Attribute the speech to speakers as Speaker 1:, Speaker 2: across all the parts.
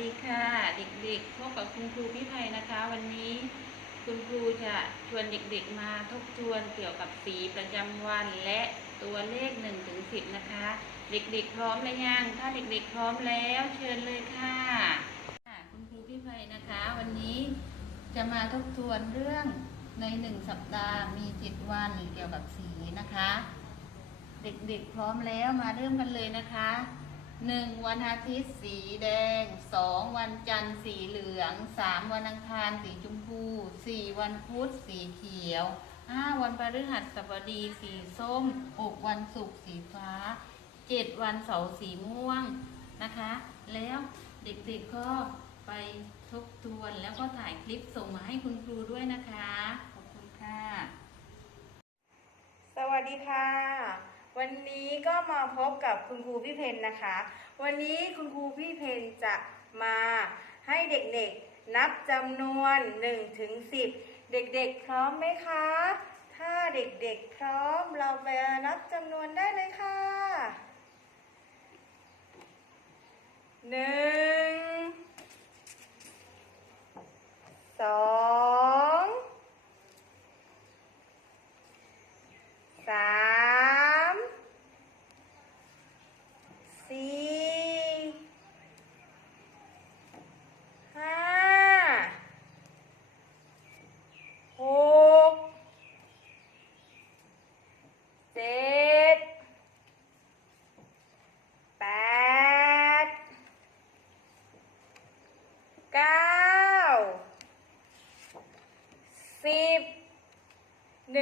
Speaker 1: ดีค่ะเด็กๆพบกับคุณครูพี่ไพนะคะ วันนี้คุณครูจะชวนเด็กๆมาทบทวนเกี่ยวกับสีประจำวันและตัวเลข1นถึงสินะคะ เด็กๆพร้อมหรือยังถ้าเด็กๆพร้อมแล้วเชิญเลยค่ะค่ะคุณครูพี่ไพนะคะ วันนี้จะมาทบทวนเรื่องในหนึ่งสัปดาห์มีเจ็ดวันเกี่ยวกับสีนะคะ เด็กๆพร้อมแล้วมาเริ่มกันเลยนะคะหนึ่งวันอาทิตย์สีแดง สองวันจันทร์สีเหลืองสามวันอังคารสีชมพูสี่วันพุธสีเขียวห้าวันพฤหัสบดีสีส้มหกวันศุกร์สีฟ้าเจ็ดวันเสาร์สีม่วงนะคะ แล้วเด็กๆก็ไปทบทวนแล้วก็ถ่ายคลิปส่งมาให้คุณครูด้วยนะคะ ขอบคุณค่ะ
Speaker 2: สวัสดีค่ะ วันนี้ก็มาพบกับคุณครูพี่เพนนะคะ วันนี้คุณครูพี่เพนจะ มาให้เด็กๆนับจำนวน1ถึง10 เด็กๆพร้อมไหมคะ ถ้าเด็กๆพร้อมเราไปนับจำนวนได้เลยค่ะหนึ่ง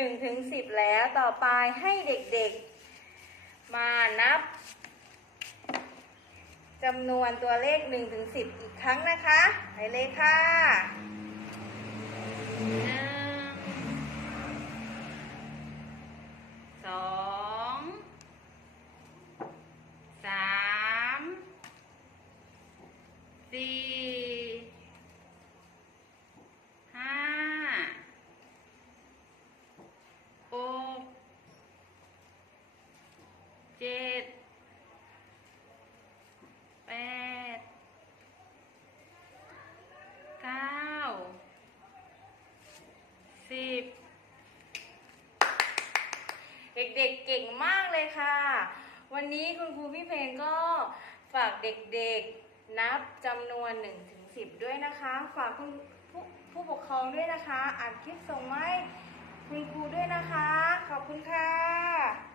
Speaker 2: 1ถึง10 แล้วต่อไปให้เด็กๆ มานับจำนวนตัวเลข1ถึง10 อีกครั้งนะคะ ไปเลยค่ะ เด็กๆเก่งมากเลยค่ะ วันนี้คุณครูพี่เพลงก็ฝากเด็กๆนับจำนวน1ถึง10 ด้วยนะคะ ฝากคุณผู้ผู้ปกครองด้วยนะคะอ่านคลิปส่งมาให้คุณครูด้วยนะคะ ขอบคุณค่ะ